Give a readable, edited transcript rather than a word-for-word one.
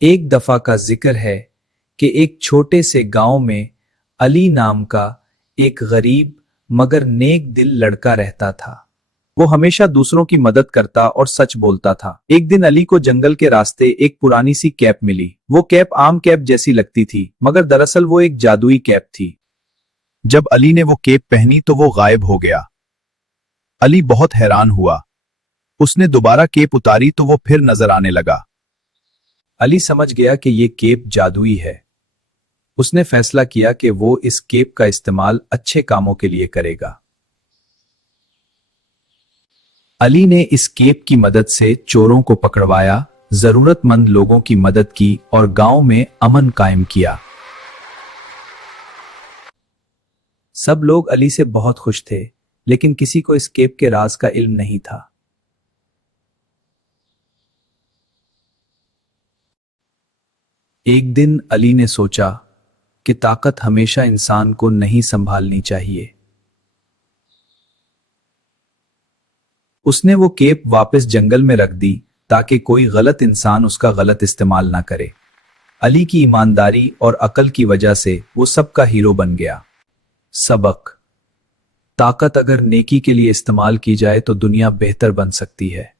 ایک دفعہ کا ذکر ہے کہ ایک چھوٹے سے گاؤں میں علی نام کا ایک غریب مگر نیک دل لڑکا رہتا تھا۔ وہ ہمیشہ دوسروں کی مدد کرتا اور سچ بولتا تھا۔ ایک دن علی کو جنگل کے راستے ایک پرانی سی کیپ ملی۔ وہ کیپ عام کیپ جیسی لگتی تھی مگر دراصل وہ ایک جادوئی کیپ تھی۔ جب علی نے وہ کیپ پہنی تو وہ غائب ہو گیا۔ علی بہت حیران ہوا۔ اس نے دوبارہ کیپ اتاری تو وہ پھر نظر آنے لگا۔ علی سمجھ گیا کہ یہ کیپ جادوئی ہے۔ اس نے فیصلہ کیا کہ وہ اس کیپ کا استعمال اچھے کاموں کے لیے کرے گا۔ علی نے اس کیپ کی مدد سے چوروں کو پکڑوایا، ضرورت مند لوگوں کی مدد کی اور گاؤں میں امن قائم کیا۔ سب لوگ علی سے بہت خوش تھے، لیکن کسی کو اس کیپ کے راز کا علم نہیں تھا۔ ایک دن علی نے سوچا کہ طاقت ہمیشہ انسان کو نہیں سنبھالنی چاہیے۔ اس نے وہ کیپ واپس جنگل میں رکھ دی تاکہ کوئی غلط انسان اس کا غلط استعمال نہ کرے۔ علی کی ایمانداری اور عقل کی وجہ سے وہ سب کا ہیرو بن گیا۔ سبق: طاقت اگر نیکی کے لیے استعمال کی جائے تو دنیا بہتر بن سکتی ہے۔